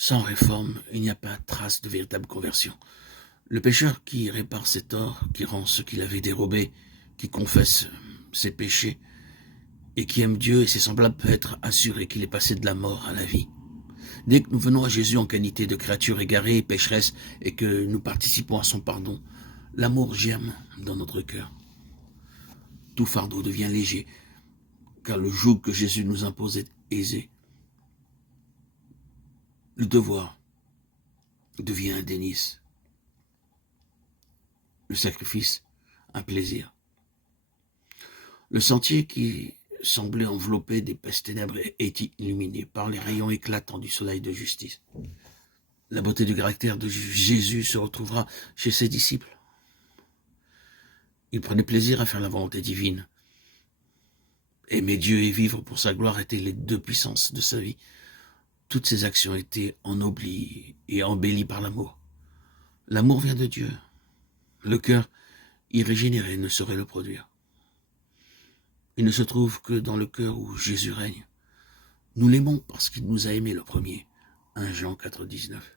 Sans réforme, il n'y a pas trace de véritable conversion. Le pécheur qui répare ses torts, qui rend ce qu'il avait dérobé, qui confesse ses péchés et qui aime Dieu et ses semblables peut être assuré qu'il est passé de la mort à la vie. Dès que nous venons à Jésus en qualité de créature égarée et pécheresse et que nous participons à son pardon, l'amour germe dans notre cœur. Tout fardeau devient léger, car le joug que Jésus nous impose est aisé. Le devoir devient un délice. Le sacrifice, un plaisir. Le sentier qui semblait envelopper d'épaisses ténèbres est illuminé par les rayons éclatants du soleil de justice. La beauté du caractère de Jésus se retrouvera chez ses disciples. Il prenait plaisir à faire la volonté divine. Aimer Dieu et vivre pour sa gloire étaient les deux puissances de sa vie. Toutes ses actions étaient ennoblies et embellies par l'amour. L'amour vient de Dieu. Le cœur irrégénéré ne saurait le produire. Il ne se trouve que dans le cœur où Jésus règne. Nous l'aimons parce qu'il nous a aimés le premier. 1 Jean 4, 19.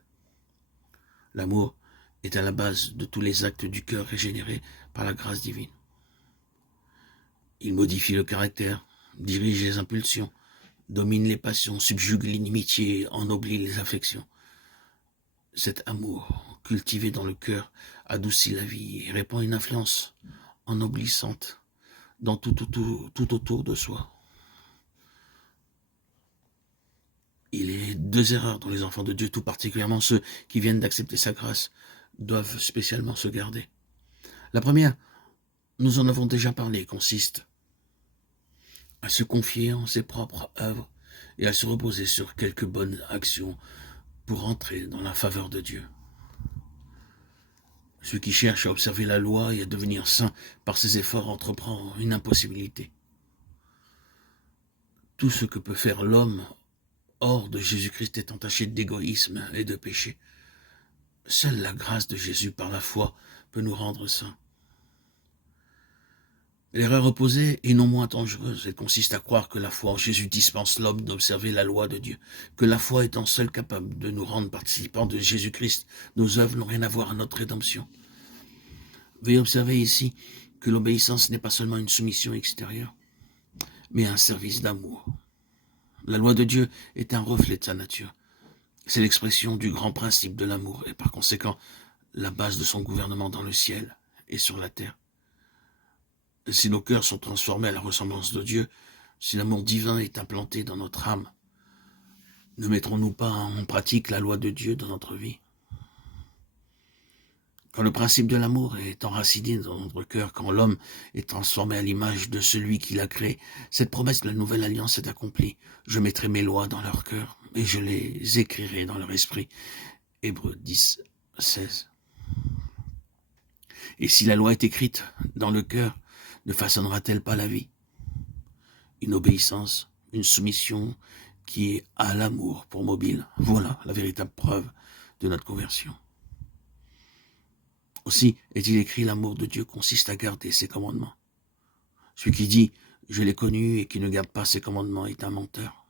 L'amour est à la base de tous les actes du cœur régénéré par la grâce divine. Il modifie le caractère, dirige les impulsions, domine les passions, subjugue l'inimitié, ennoblit les affections. Cet amour, cultivé dans le cœur, adoucit la vie et répand une influence ennoblissante dans tout autour de soi. Il est deux erreurs dont les enfants de Dieu, tout particulièrement ceux qui viennent d'accepter sa grâce, doivent spécialement se garder. La première, nous en avons déjà parlé, consiste à se confier en ses propres œuvres et à se reposer sur quelques bonnes actions pour entrer dans la faveur de Dieu. Celui qui cherche à observer la loi et à devenir saint par ses efforts entreprend une impossibilité. Tout ce que peut faire l'homme hors de Jésus-Christ est entaché d'égoïsme et de péché. Seule la grâce de Jésus par la foi peut nous rendre saints. L'erreur opposée est non moins dangereuse. Elle consiste à croire que la foi en Jésus dispense l'homme d'observer la loi de Dieu, que la foi étant seule capable de nous rendre participants de Jésus-Christ, nos œuvres n'ont rien à voir à notre rédemption. Veuillez observer ici que l'obéissance n'est pas seulement une soumission extérieure, mais un service d'amour. La loi de Dieu est un reflet de sa nature. C'est l'expression du grand principe de l'amour et par conséquent la base de son gouvernement dans le ciel et sur la terre. Si nos cœurs sont transformés à la ressemblance de Dieu, si l'amour divin est implanté dans notre âme, ne mettrons-nous pas en pratique la loi de Dieu dans notre vie? Quand le principe de l'amour est enraciné dans notre cœur, quand l'homme est transformé à l'image de celui qui l'a créé, cette promesse de la nouvelle alliance est accomplie. Je mettrai mes lois dans leur cœur et je les écrirai dans leur esprit. Hébreux 10, 16. Et si la loi est écrite dans le cœur, ne façonnera-t-elle pas la vie? Une obéissance, une soumission qui est à l'amour pour mobile. Voilà la véritable preuve de notre conversion. Aussi est-il écrit, l'amour de Dieu consiste à garder ses commandements. Celui qui dit « je l'ai connu » et qui ne garde pas ses commandements est un menteur.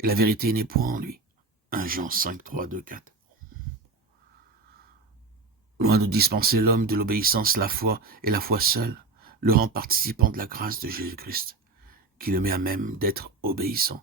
Et la vérité n'est point en lui. 1 Jean 5, 3, 2, 4. Loin de dispenser l'homme de l'obéissance, la foi et la foi seule le rend participant de la grâce de Jésus-Christ, qui le met à même d'être obéissant.